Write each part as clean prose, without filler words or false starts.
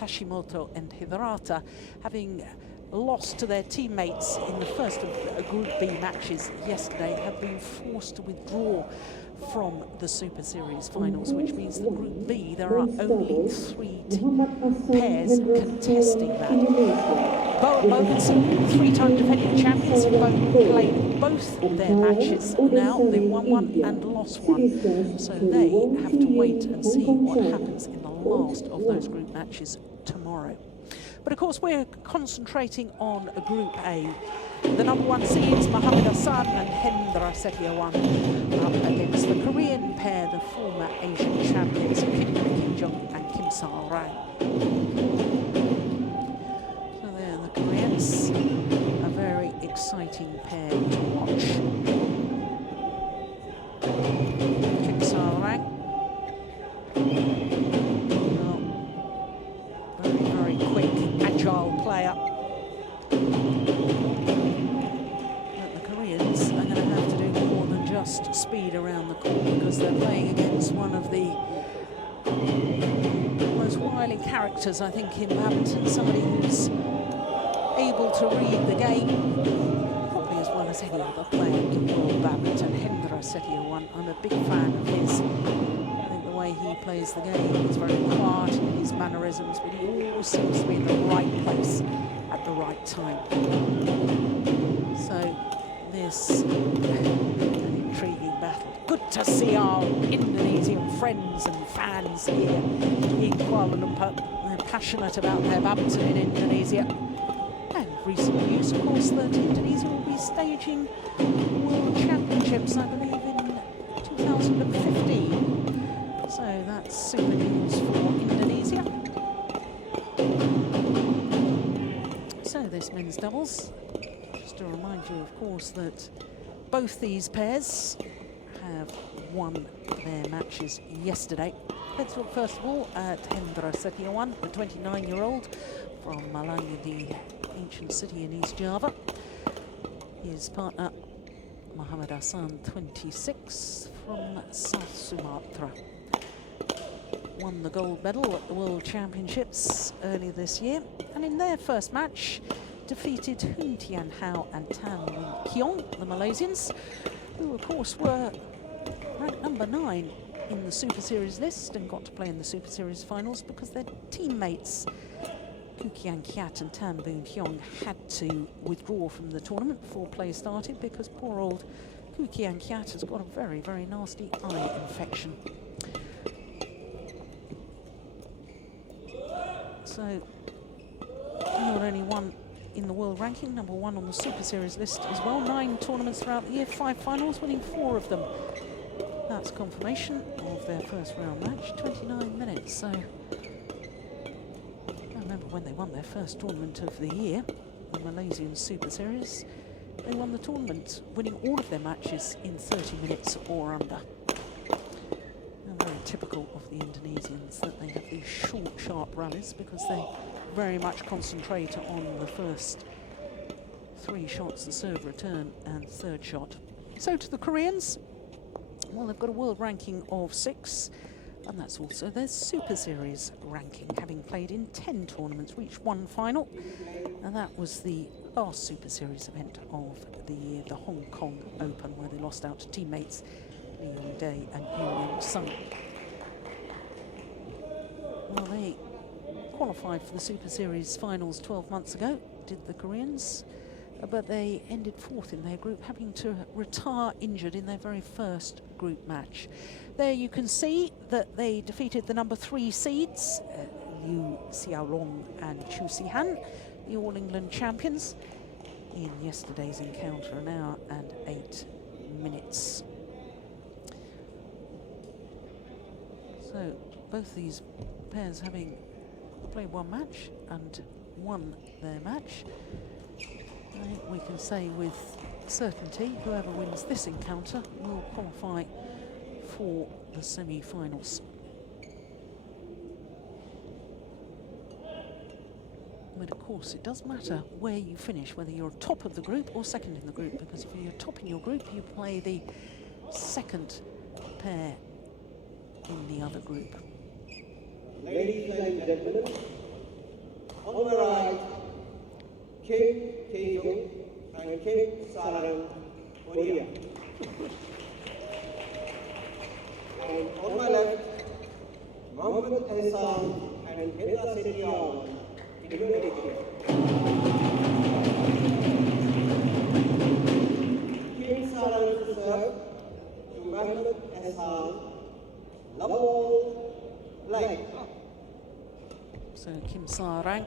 Hashimoto and Hiderata, having lost to their teammates in the first of Group B matches yesterday, have been forced to withdraw from the Super Series finals, which means that Group B, there are only 3 pairs contesting that. Mohammad, 3-time defending champions, have both played both their matches now. They've won one and lost one, so they have to wait and see what happens in the last of those group matches tomorrow. But of course, we're concentrating on Group A. The number 1 seeds, Mohammad and Hendra H.Setiawan, up against the Korean pair, the former Asian champions, Jung and Kim Sa-rang. So there, the Koreans, a very exciting pair to watch. Kim Sa-rang, very quick, agile player. Speed around the court, because they're playing against one of the most wily characters, I think, in badminton. Somebody who's able to read the game probably as well as any other player in world badminton. Hendra H.Setiawan, I'm a big fan of his. I think the way he plays the game is very quiet in his mannerisms, but he always seems to be in the right place at the right time. So this intriguing battle. Good to see our Indonesian friends and fans here in Kuala Lumpur. They're passionate about their badminton in Indonesia. And recent news, of course, that Indonesia will be staging World Championships, I believe, in 2015. So that's super news for Indonesia. So this men's doubles. Just to remind you, of course, that both these pairs have won their matches yesterday. Let's look first of all at Hendra H.Setiawan, the 29-year-old from Malang, the ancient city in East Java. His partner, M.Ahsan, 26, from South Sumatra. Won the gold medal at the World Championships earlier this year, and in their first match, defeated Hun Tian Hao and Tan Win Keong, the Malaysians, who of course were ranked number 9 in the Super Series list and got to play in the Super Series finals because their teammates Koo Kian Kiat and Tan Boon Hyung had to withdraw from the tournament before play started because poor old Koo Kian Kiat has got a very, very nasty eye infection. So not only one in the world ranking, number 1 on the Super Series list as well. 9 tournaments throughout the year, 5 finals, winning 4 of them. That's confirmation of their first round match, 29 minutes. So I remember when they won their first tournament of the year, the Malaysian Super Series, they won the tournament, winning all of their matches in 30 minutes or under. And very typical of the Indonesians that they have these short, sharp rallies because they very much concentrate on the first 3 shots, the serve, return and third shot. So to the Koreans, well, they've got a world ranking of 6, and that's also their Super Series ranking, having played in 10 tournaments, reached 1 final, and that was the last Super Series event of the year, the Hong Kong Open, where they lost out to teammates Lee Yong-dae and Yoon-Young-sung. Well, they qualified for the Super Series finals 12 months ago, did the Koreans, but they ended 4th in their group, having to retire injured in their very first group match. There you can see that they defeated the number 3 seeds, Liu Xiaolong and Chu Si-han, the All England champions, in yesterday's encounter, 1 hour and 8 minutes. So both these pairs having played 1 match and won their match. I think we can say with certainty whoever wins this encounter will qualify for the semi-finals. But of course it does matter where you finish, whether you're top of the group or second in the group, because if you're top in your group you play the second pair in the other group. Ladies and gentlemen, On my right, Jung and M.Ahsan, Korea. And on my left, Mohammad and H.Setiawan, Indonesia. To serve to M.Ahsan, love ball, leg. So Kim Sa-rang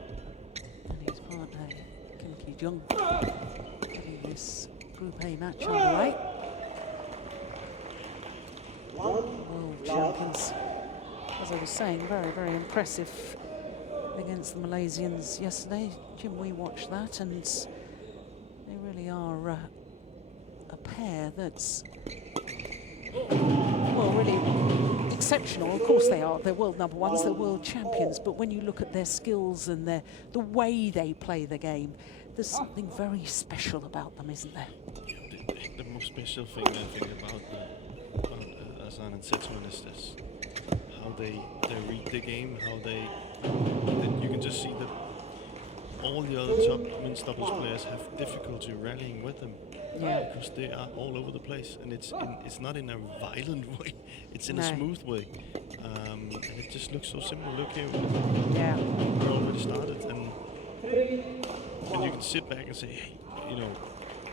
and his partner Kim Ki-jung getting this Group A match underway. World champions, as I was saying, very, very impressive against the Malaysians yesterday. Jim, we watched that, and they really are a pair that's, well, really exceptional. Of course they are. They're world number ones, they're world champions, but when you look at their skills and the way they play the game, there's something very special about them, isn't there? The most special thing I think about Ahsan and H.Setiawan is this, how they read the game, how you can just see that all the other top men's doubles players have difficulty rallying with them. Yeah. Because they are all over the place, and it's not in a violent way, it's in a smooth way, and it just looks so simple. Look here, yeah, we're already started, and you can sit back and say, hey, you know,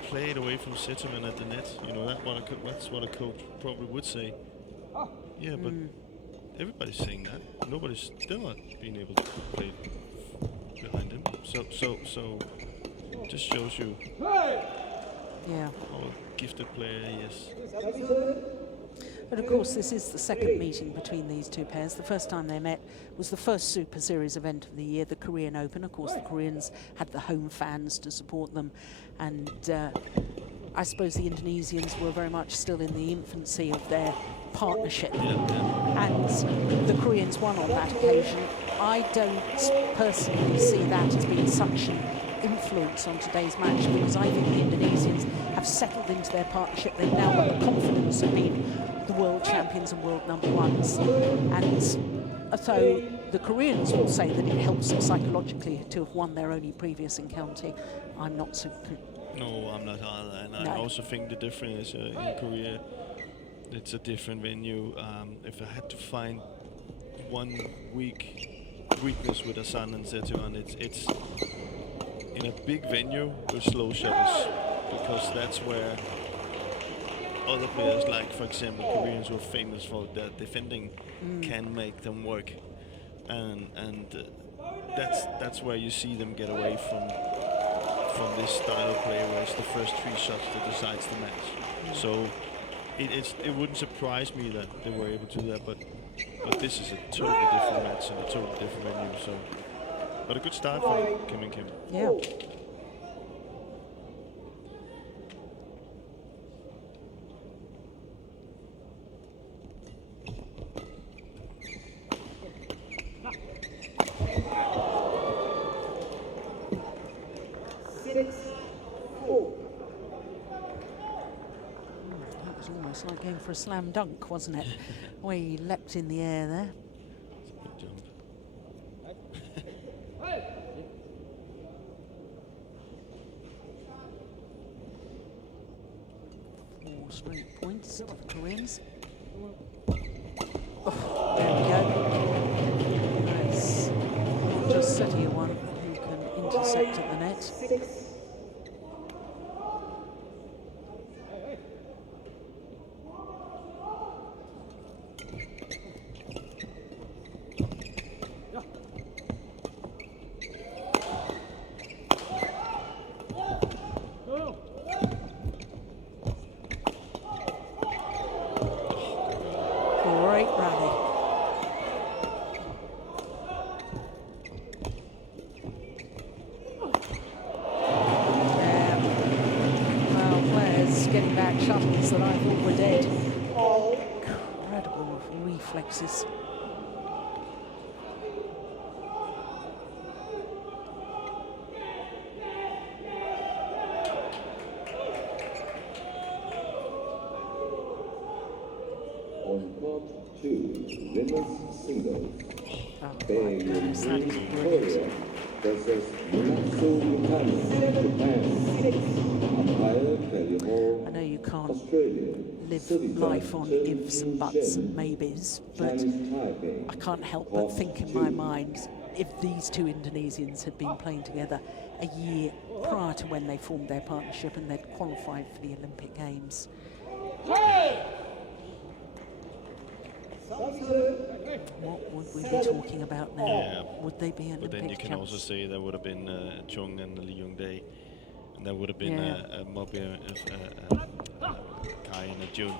play it away from H.Setiawan at the net. You know, that's what a coach probably would say. Yeah, but everybody's saying that. Nobody's still not being able to play behind him. So just shows you. Yeah. How a gifted player he is. But of course, this is the second meeting between these two pairs. The first time they met was the first Super Series event of the year, the Korean Open. Of course, the Koreans had the home fans to support them. And I suppose the Indonesians were very much still in the infancy of their partnership. And the Koreans won on that occasion. I don't personally see that as being such an influence on today's match, because I think the Indonesians have settled into their partnership. They've now got the confidence of being the world champions and world number ones. And although the Koreans will say that it helps them psychologically to have won their only previous encounter, I'm not so. No, I'm not either. And I also think the difference in Korea, it's a different venue. If I had to find one weakness with Ahsan and H.Setiawan, it's in a big venue with slow shuttles, because that's where other players, like for example Koreans who are famous for their defending, can make them work, and that's where you see them get away from this style of play, where it's the first 3 shots that decides the match. So it wouldn't surprise me that they were able to do that, but this is a totally different match and a totally different venue. So. But a good start for Kim and Kim. Yeah. That was almost like going for a slam dunk, wasn't it? Where he leapt in the air there. It's a good jump. 4 straight points to the Koreans. Oh, there we go. That's H.Setiawan who can intercept at the net. Great rally. Well, players getting back shuttles that I thought were dead. Incredible reflexes. On court 2, women's singles. Oh my goodness, that is brilliant. versus Japan. Umpire Kelly Hall, I know you can't Australia. live life on ifs and buts and maybes, but I can't help but think in my mind, if these two Indonesians had been playing together a year prior to when they formed their partnership and they'd qualified for the Olympic Games, what would we be talking about now? Yeah. Would they be Olympic But then you can also champs? say there would have been Jung and Lee Young Dae, and there would have been a Mobi, Kai and a Jung.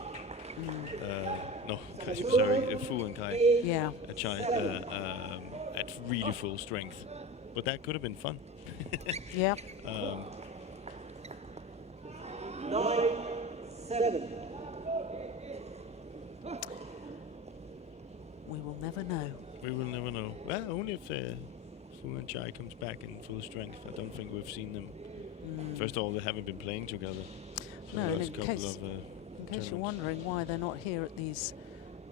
No, Kai, sorry, Fu and Kai. Yeah. Chai, at really full strength. But that could have been fun. Yeah. 9-7. We will never know. We will never know. Well, only if Fu and Chai comes back in full strength. I don't think we've seen them. First of all, they haven't been playing together. So No, and there's in a couple case of you're tournaments. wondering why they're not here at these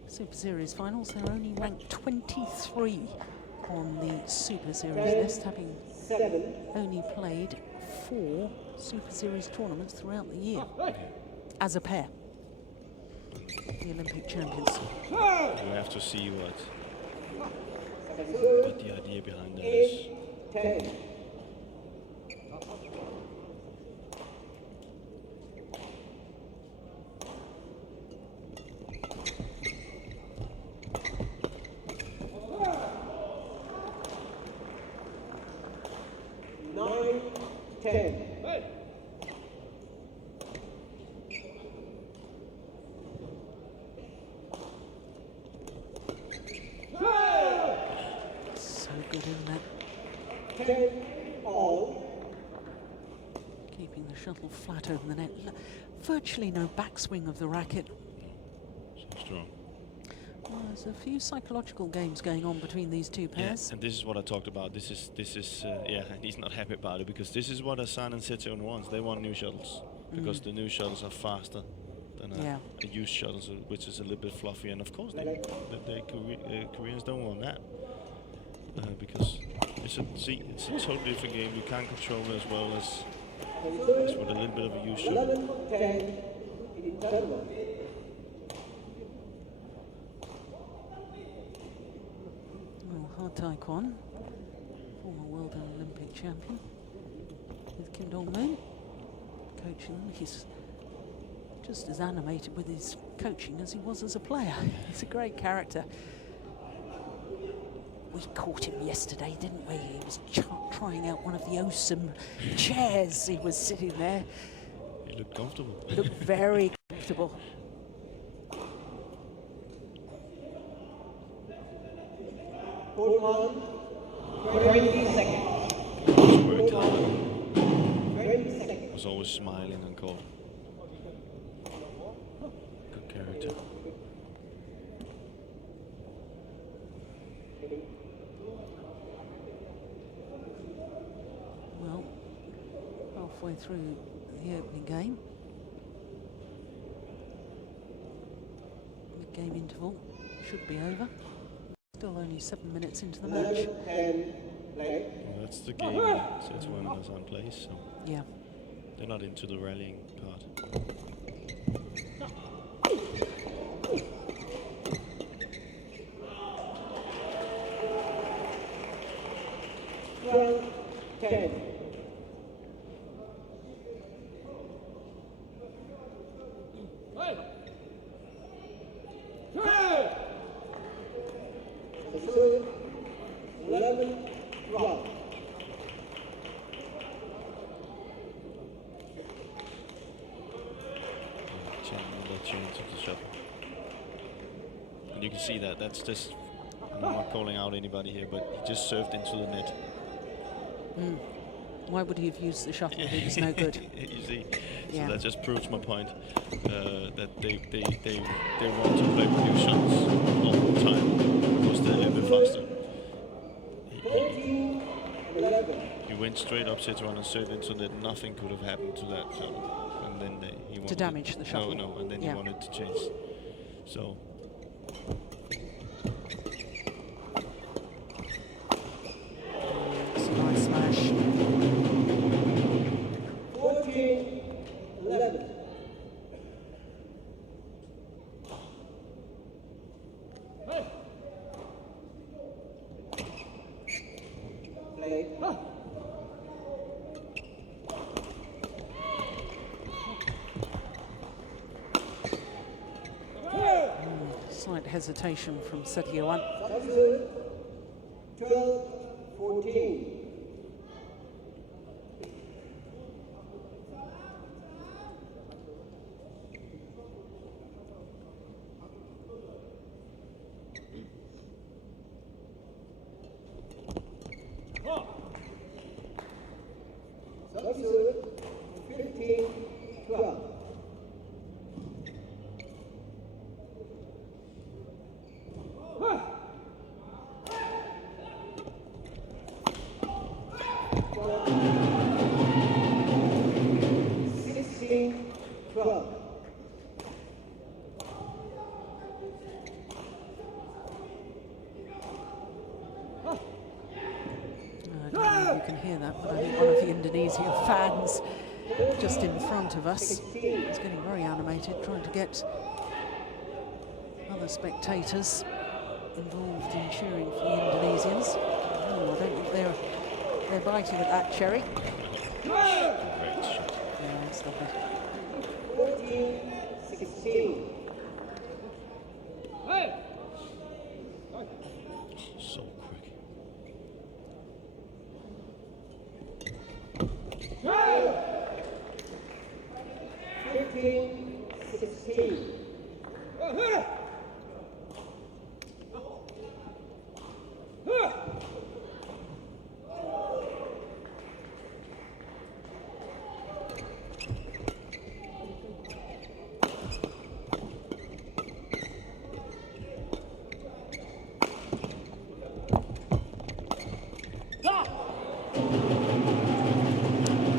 Super Series finals, they're only ranked 23 on the Super Series list, having 7. only played 4 Super Series tournaments throughout the year as a pair. The Olympic champions. We have to see what the idea behind that is. 10. So good, isn't it? 10 all. Keeping the shuttle flat over the net. Virtually no backswing of the racket. So strong. Well, there's a few psychological games going on between these two pairs. Yeah, and this is what I talked about. This is yeah, and he's not happy about it because this is what H.Setiawan and H.Setiawan wants. They want new shuttles because the new shuttles are faster than a used shuttle, which is a little bit fluffy. And of course, the Koreans don't want that because it's a totally different game. You can't control it as well as with a little bit of a used shuttle. 11-10 in tournament. Well, H.Setiawan, former world and Olympic champion, with Kim Dong-moon coaching. He's just as animated with his coaching as he was as a player. He's a great character. We caught him yesterday, didn't we? He was trying out one of the OSIM chairs. He was sitting there. He looked comfortable. Looked very comfortable. Hold on. 20 seconds. He worked hard. 20 seconds. Was always smiling on court. Good character. Well, halfway through the opening game. The game interval should be over. Still only 7 minutes into the match. 11-10 play. Well, that's the game that H.Setiawan and H.Setiawan plays, so Yeah. they're not into the rallying part. 12-10. So, 11-12. Chance of the shuttle. And you can see that, that's just, I'm not calling out anybody here, but he just served into the net. Why would he have used the shuttle if it was no good? You see, Yeah. so that just proves my point, that they want to play with new shots all the time because they're a little bit faster. 13-11. He went straight up H.Setiawan and served into net. Nothing could have happened to that shuttle. And then he wanted damage the shuttle. No, and then he wanted to change. So. It's a nice Slight hesitation from H.Setiawan. 12-14. Substitute 15-12. You can hear that, but I think one of the Indonesian fans just in front of us is getting very animated, trying to get other spectators involved in cheering for the Indonesians. Oh, I don't think they're biting at that cherry. Great shot. Yeah, stop it. 14-16. So quick. 15-16.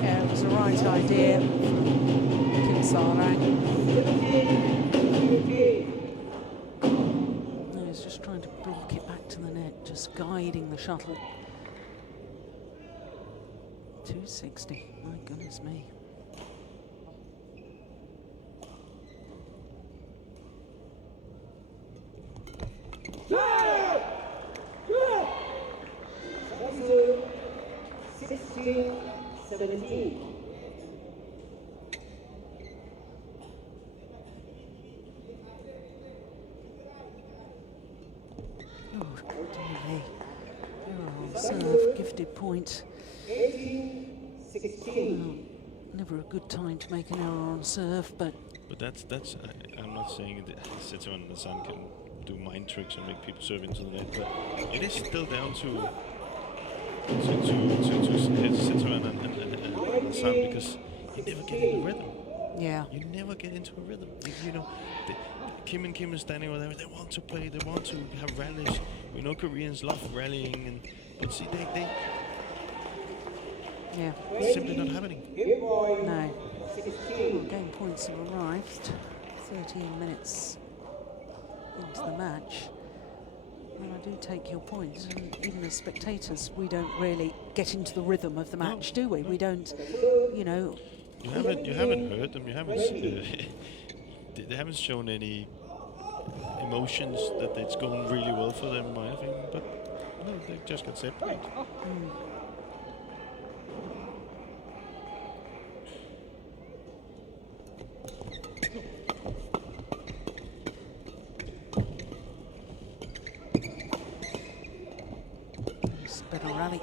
Yeah, it was the right idea from Kim. No, he's just trying to block it back to the net, just guiding the shuttle. 260, my goodness me. Substitute 16-17. Oh, dear. Error on serve, gifted point. 18-16. Never a good time to make an error on serve, but But I'm not saying that H.Setiawan and Ahsan can do mind tricks and make people serve into the net, but it is still down to H.Setiawan and Ahsan, because you never get in a rhythm. yeah. You never get into a rhythm. You know, Kim is standing over there. They want to play. They want to have rallies. We know Koreans love rallying, but see, they Yeah, it's simply not happening. no. Well, game points have arrived. 13 minutes into the match. And I do take your point. And even as spectators, we don't really get into the rhythm of the match, do we? We don't, you know. You haven't heard them. You haven't. They haven't shown any emotions that it's going really well for them, I think. But no, they just got separated. Better rally.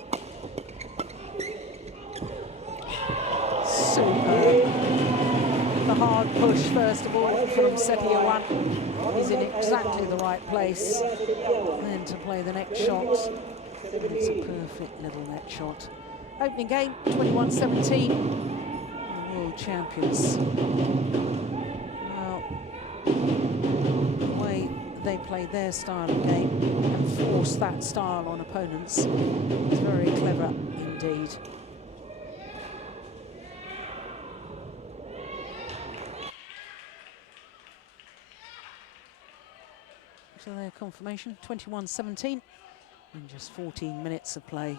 Superb. The hard push, first of all, from H.Setiawan. He's in exactly the right place. And then to play the next shot. It's a perfect little net shot. Opening game, 21-17. The world champions. Well, the way they play their style of game and force that style on opponents is very clever indeed. So their confirmation, 21-17 in just 14 minutes of play.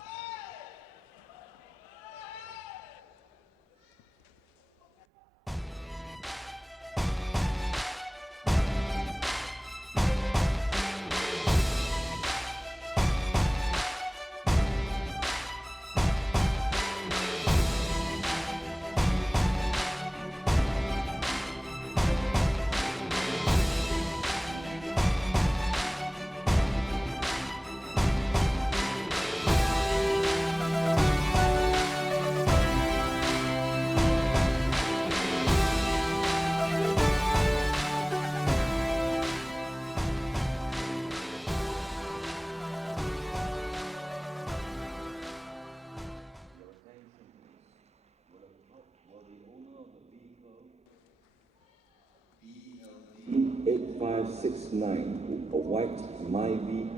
569, a white Myvi.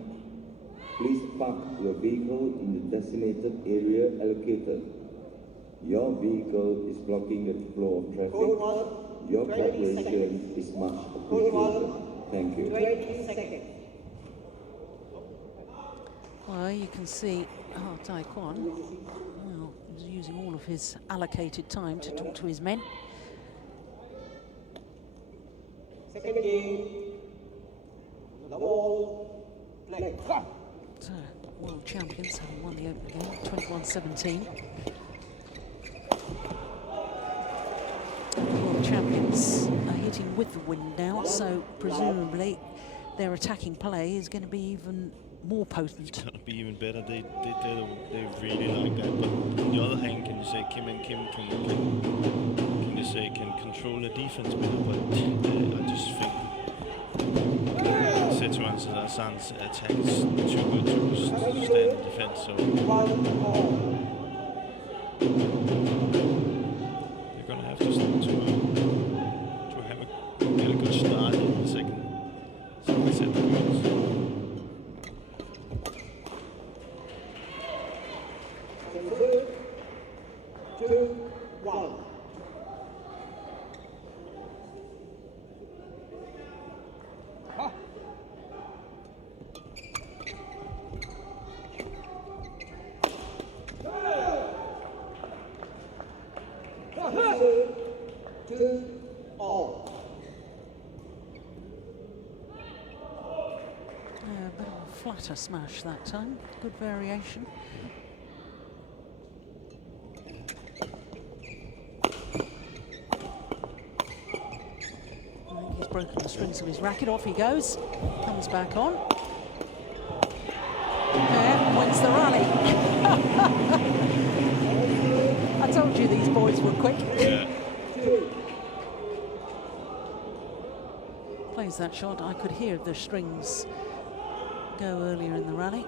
Please park your vehicle in the designated area allocated. Your vehicle is blocking the flow of traffic. Your cooperation is much appreciated. Thank you. 20 seconds. Well, you can see Taekwon, well, he's using all of his allocated time to talk to his men. Second game. The ball. Play. So, world champions having won the opening game, 21-17. World champions are hitting with the wind now, so presumably their attacking play is going to be even more potent. It's gonna be even better. They really like that. But on the other hand, can you say Kim and Kim can control the defense better? But I just think H.Setiawan and Ahsan's attack is too good to stand in defense. So they're gonna have to get a good start in the second set. 2, 1. A bit of a flatter smash that time. Good variation. I think he's broken the strings of his racket. Off he goes. Comes back on. And wins the rally. I told you these boys were quick. Yeah. Plays that shot. I could hear the strings go earlier in the rally.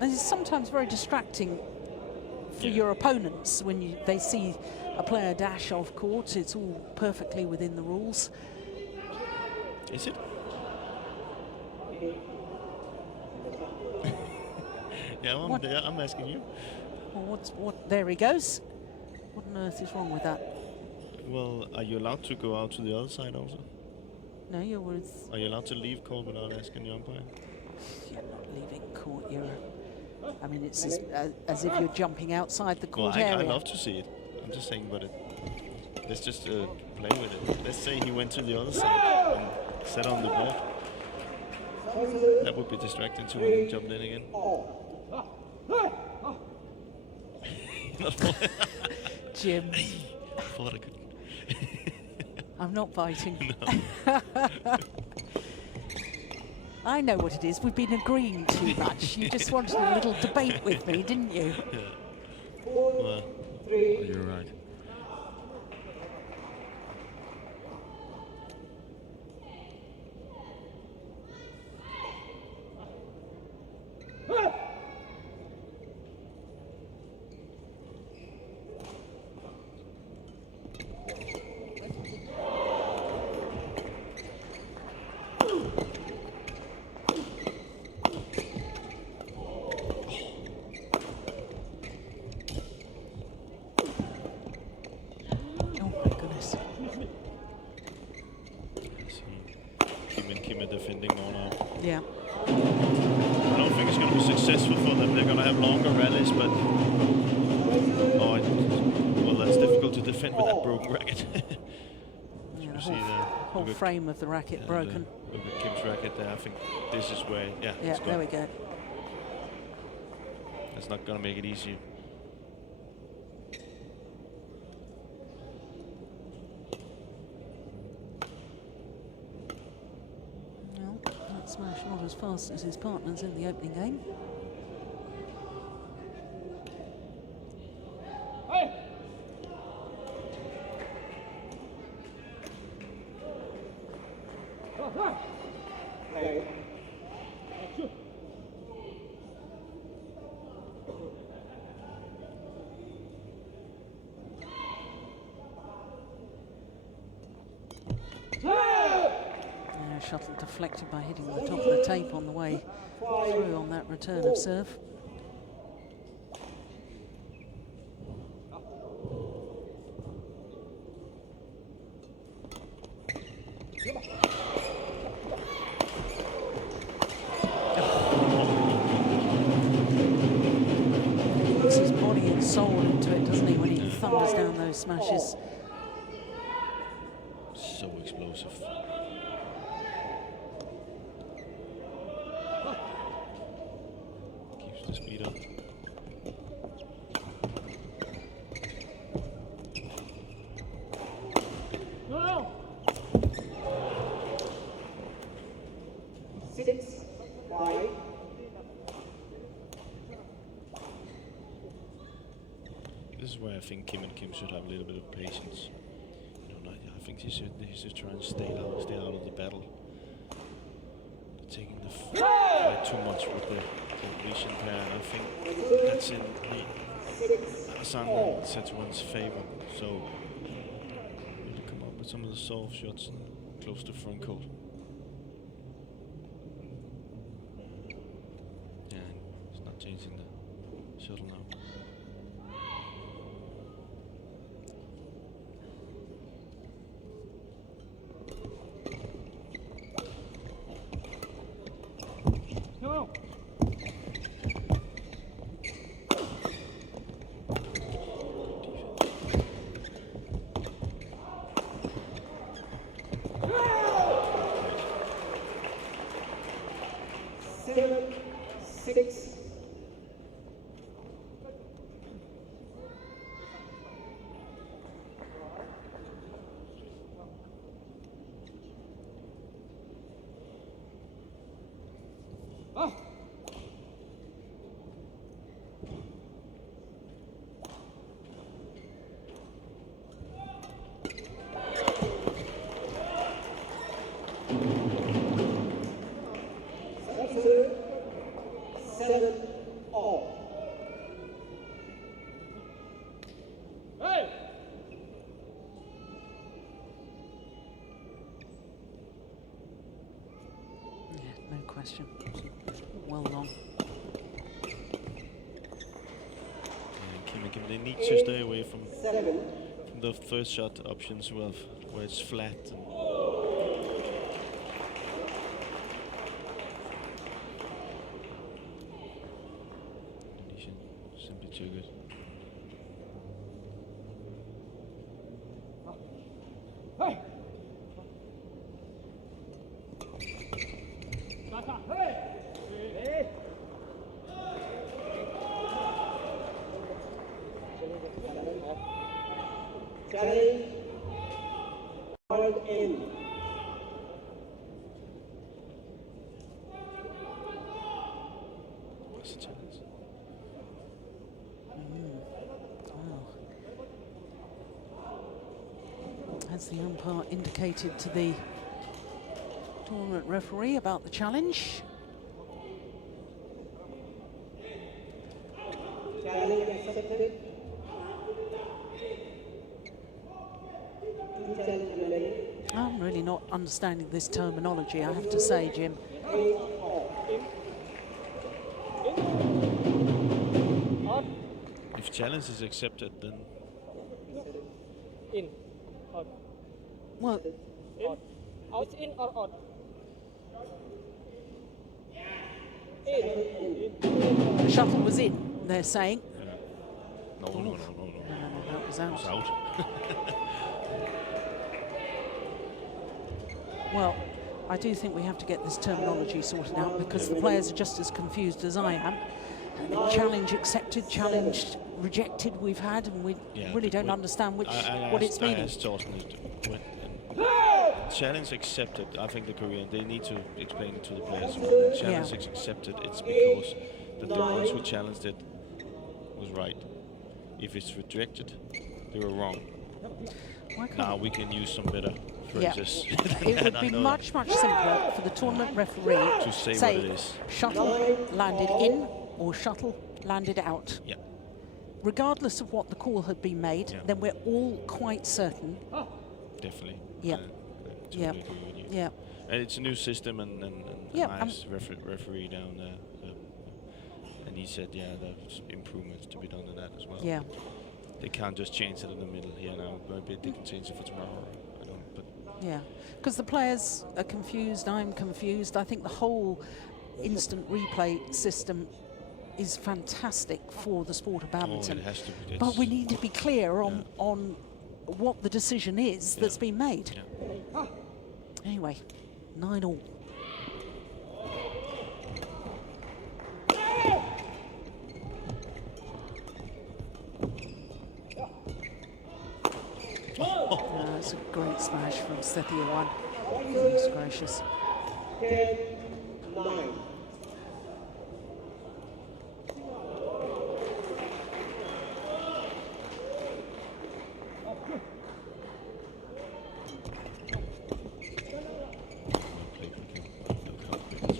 And it's sometimes very distracting for your opponents when they see a player dash off court. It's all perfectly within the rules. Is it? Yeah, I'm asking you. Well, there he goes. What on earth is wrong with that? Well, are you allowed to go out to the other side also? No, you're with... Are you allowed to leave court without asking the umpire? You're not leaving court. I mean, it's as if you're jumping outside the court area. I love to see it. I'm just saying, but let's just play with it. Let's say he went to the other side and sat on the board. That would be distracting too when he jumped in again. Jim. I thought I could. I'm not biting. No. I know what it is. We've been agreeing too much. You just wanted a little debate with me, didn't you? Yeah. Well, you're right. Defending more now. Yeah. I don't think it's going to be successful for them. They're going to have longer rallies, but well, that's difficult to defend with that broken racket. Yeah, the whole frame of the racket broken. Look at Kim's racket there. I think this is where, yeah, yeah, there we go. That's not going to make it easier. Smash not as fast as his partners in the opening game. shuttle deflected by hitting the top of the tape on the way through on that return of serve. He puts his body and soul into it, doesn't he, when he thunders down those smashes. So explosive. Keeps the speed up. No. 6-5. This is where I think Kim and Kim should have a little bit of patience. You know, I think they should try and stay out of the battle. They're taking the fight too much with the Asian pair, and I think that's in M.Ahsan and H.Setiawan's favor. So need to come up with some of the soft shots close to front court. Yeah, he's not changing the shuttle now. No. Seven, 6. Oh. Seven all. Hey. Yeah, no question. Well long. And Kim and Kim, they need to stay away from 7. the first shot options where it's flat. And Indonesian simply too good. Hey. Hey. Hey. Challenge. Point in. What's the challenge? Wow. Has the umpire indicated to the tournament referee about the challenge? Challenge accepted. Challenge remaining. I'm really not understanding this terminology, I have to say, Jim. 8 all. On. If challenge is accepted, then In. Out. Well, In. Out. It's in or out? In. the shuttle was in, they're saying. no. No, that was out. It's out. Well, I do think we have to get this terminology sorted out because the players are just as confused as I am. Challenge accepted, challenge rejected we've had, and we really don't understand what it's meaning. I asked Thorsten when challenge accepted. I think the Korean, they need to explain it to the players. When challenge is accepted, it's because the ones who challenged it was right. If it's rejected, they were wrong. Now we can use some better phrases. It would be much simpler for the tournament referee to say what it is. Shuttle landed in or shuttle landed out. Yeah. Regardless of what the call had been made, then we're all quite certain. Definitely. Yeah. Totally agree with you. Yeah. And it's a new system and Yeah, a nice referee down there. And he said, yeah, there's improvements to be done in that as well. Yeah. They can't just change it in the middle here now. Maybe they can change it for tomorrow. I don't. But Yeah, because the players are confused. I'm confused. I think the whole instant replay system is fantastic for the sport of badminton. it has to be. But we need to be clear on what the decision is that's been made. Yeah. Anyway, 9-all. That's a great smash from H.Setiawan. Goodness gracious. 10-9.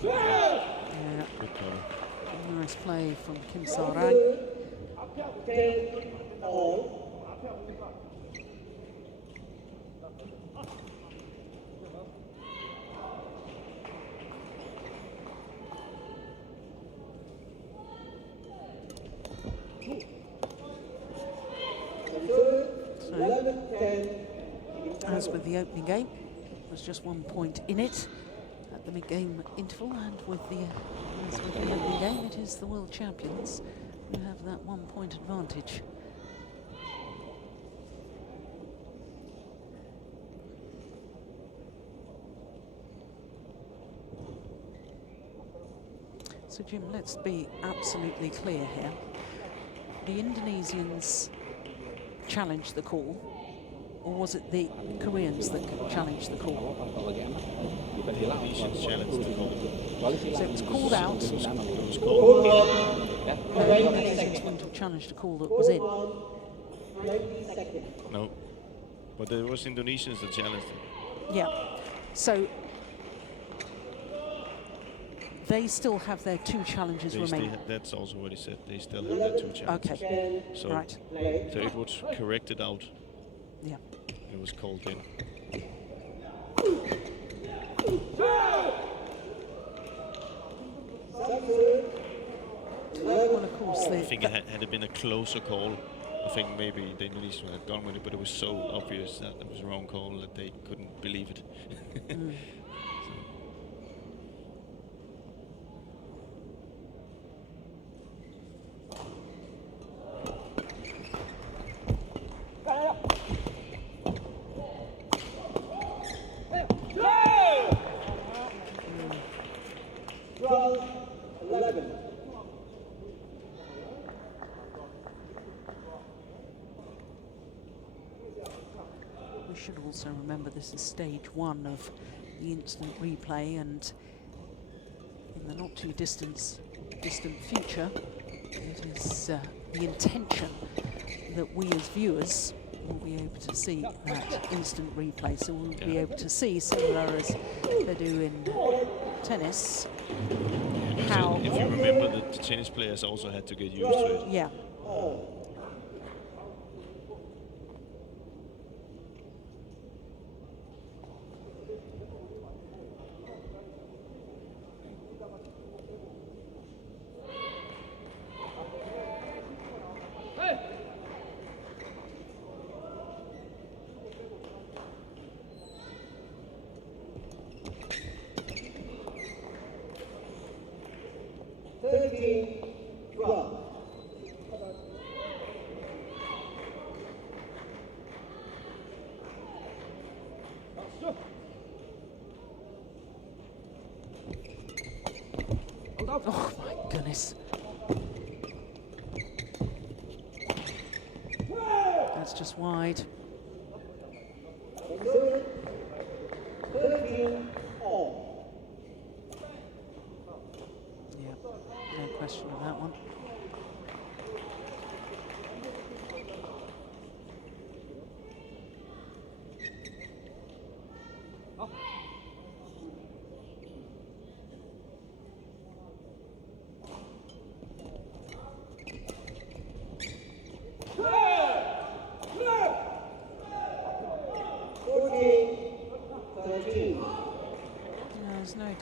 Yeah. Nice play from Kim Sarang. 10-all. As with the opening game, there's just 1 point in it at the mid-game interval, and with as with the opening game, it is the world champions who have that 1 point advantage. So Jim, let's be absolutely clear here. The Indonesians challenged the call, or was it the Koreans that challenged the call? the Indonesians challenged the call. So it was called out. It was called. No, the Indonesians wouldn't have challenged a call that was in. 90 seconds. No, but there was Indonesians that challenged it. Yeah. So they still have their 2 challenges remaining. That's also what he said. They still have their 2 challenges. Okay. So, Right. so it was corrected out. Yeah. It was called in. Well, of course, I think had it been a closer call, I think maybe the Indonesians would have gone with it, but it was so obvious that it was a wrong call that they couldn't believe it. We should also remember this is stage 1 of the instant replay, and in the not too distant future, it is the intention that we as viewers will be able to see that instant replay. So we'll be able to see, similar as they do in tennis, how... If you remember that the tennis players also had to get used to it. Yeah. Oh my goodness. That's just wide. 13-all. Yeah, no question of that one.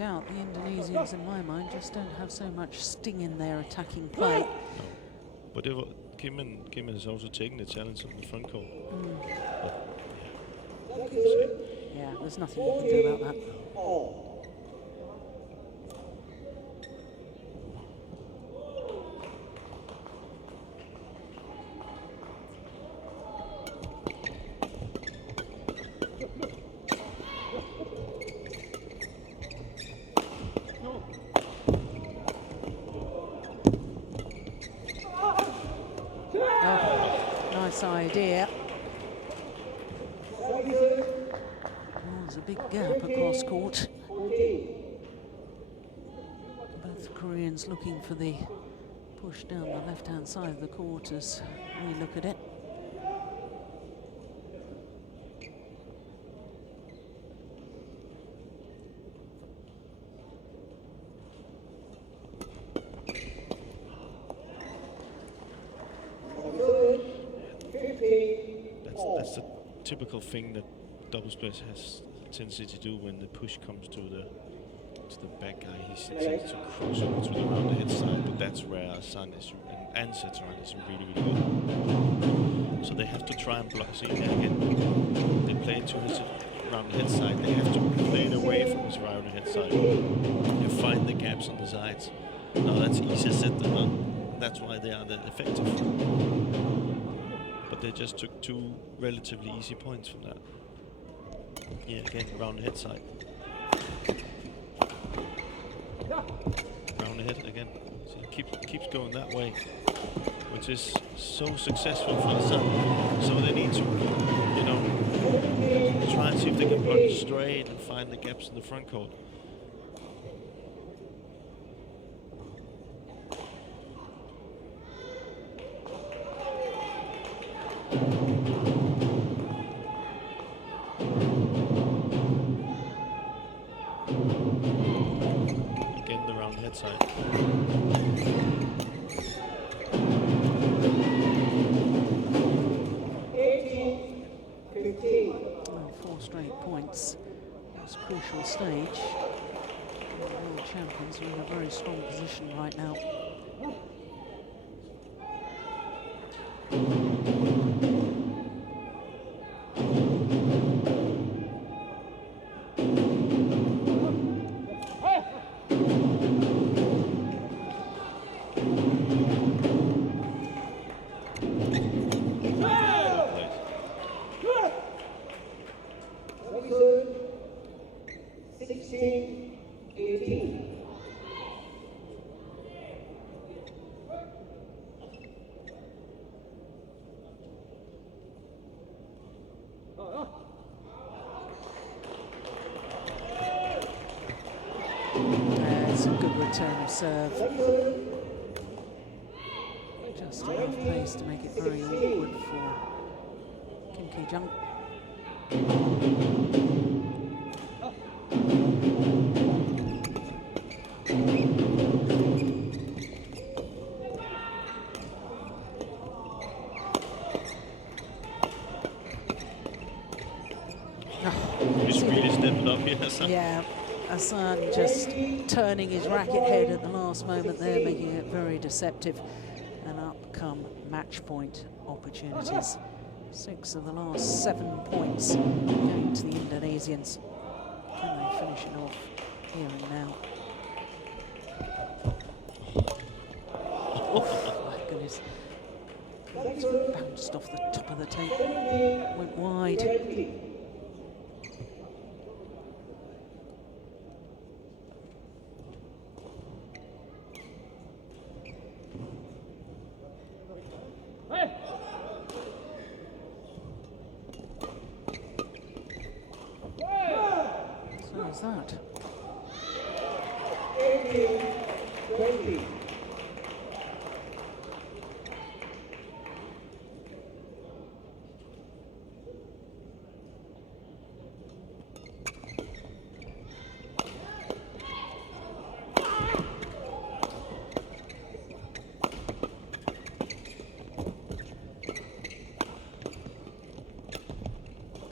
doubt the Indonesians, in my mind, just don't have so much sting in their attacking play. No. But Kim has also taken the challenge on the front court. But, Yeah, there's nothing you can do about that. Nice idea. Oh, there's a big gap across court. Both Koreans looking for the push down the left-hand side of the court as we look at it. That's the typical thing that doubles players has a tendency to do when the push comes to the back guy. He tends to cross over to the round the head side, but that's where M.Ahsan is and H.Setiawan is really, really good. So they have to try and block. See again, they play into his round the head side. They have to play it away from his round the head side and find the gaps on the sides. Now that's easier said than done. That's why they are that effective. But they just took 2 relatively easy points from that. Yeah, again, round the head side. Round the head again. So it keeps going that way, which is so successful for M.Ahsan. So they need to, you know, try and see if they can block it straight and find the gaps in the front court. Again, the round head side. Well, 4 straight points. It's a crucial stage. The world champions are in a very strong position right now. It's a good return of serve. Just enough pace to make it very awkward for Jung. He's really stepped up here, Ahsan. Yeah, M.Ahsan just turning his racket head at the last moment there, making it very deceptive. And up come match point opportunities. 6 of the last 7 points going to the Indonesians. Can they finish it off here and now? Oh, my goodness. It's bounced off the top of the tape. Went wide. So is that.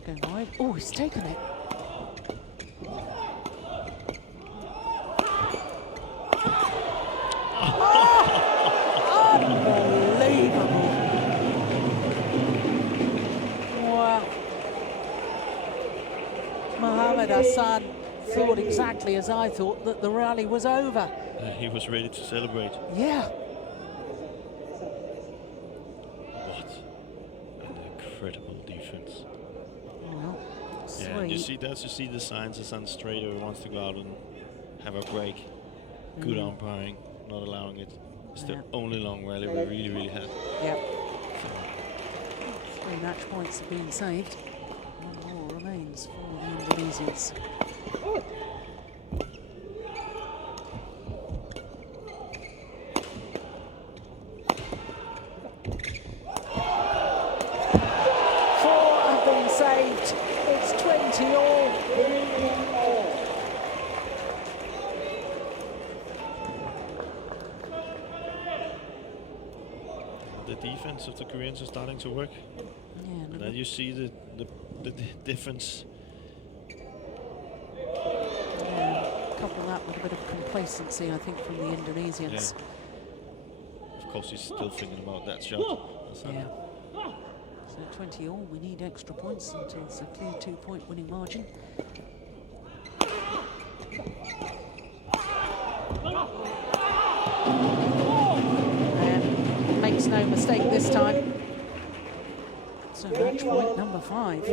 Going wide. Oh, he's taken it. Ahsan thought exactly as I thought, that the rally was over. He was ready to celebrate. Yeah. What an incredible defense. Well, Yeah, you see the signs. Ahsan straight away wants to go out and have a break. Good umpiring, not allowing it. It's the only long rally we really had. Yeah. 3 match points have been saved. 1 more remains for the Indonesians. Saved. It's 20 all. The defense of the Koreans is starting to work. Yeah, and then you see the difference. Couple that with a bit of complacency, I think, from the Indonesians. Yeah. Of course, he's still thinking about that shot. Yeah. So 20 all, we need extra points until it's a clear 2-point winning margin. And makes no mistake this time. So match point number 5.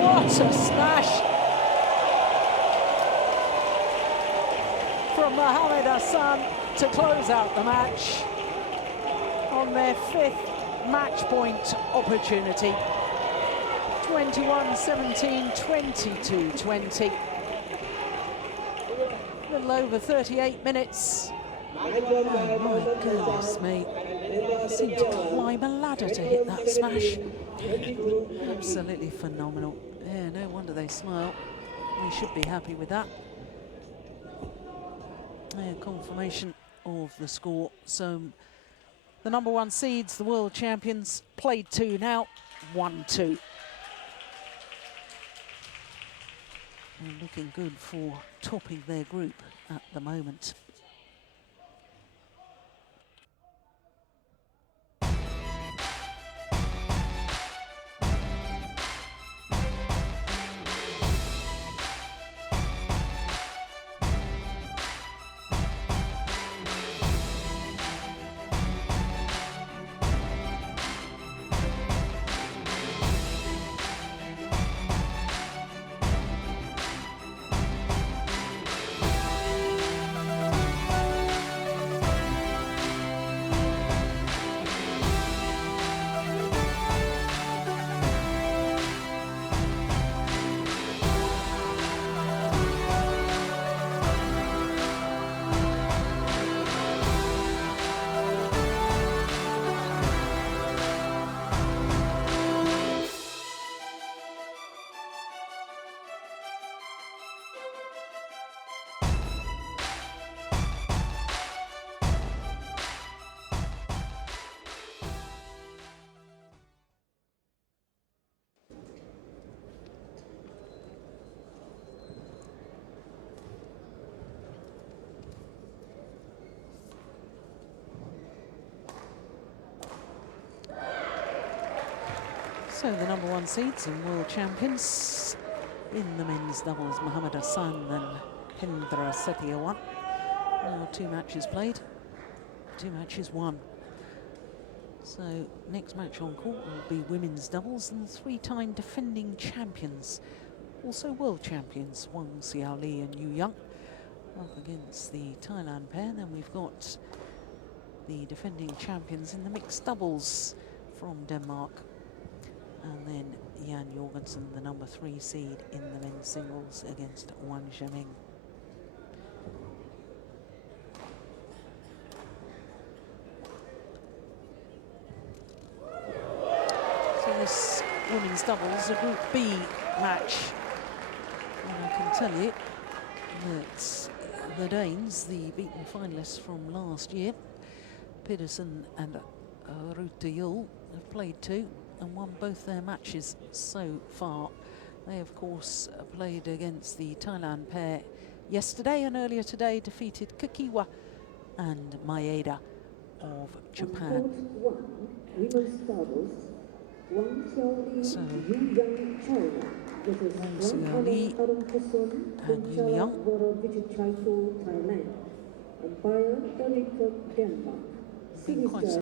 What a smash from Mohammad to close out the match on their 5th match point opportunity. 21-17, 22-20. A little over 38 minutes. Oh my goodness me. Seemed to climb a ladder to hit that smash. Absolutely phenomenal. Yeah, no wonder they smile. They should be happy with that. Yeah, confirmation of the score. So the number 1 seeds, the world champions, played 2 now, 1-2. And looking good for topping their group at the moment. So the number 1 seeds and world champions in the men's doubles, Mohammad and Hendra H.Setiawan. Now 2 matches played, 2 matches won. So next match on court will be women's doubles and 3-time defending champions, also world champions, Wang Xiao Li and Yu Young, up against the Thailand pair. Then we've got the defending champions in the mixed doubles from Denmark. And then Jan Jorgensen, the number 3 seed in the men's singles, against Wang Zheming. this women's doubles, a Group B match. And I can tell you that the Danes, the beaten finalists from last year, Pedersen and Rutejul, have played 2 and won both their matches so far. They, of course, played against the Thailand pair yesterday, and earlier today defeated Kakiwa and Maeda of Japan. So, Wang Li and Yu Young. Been quite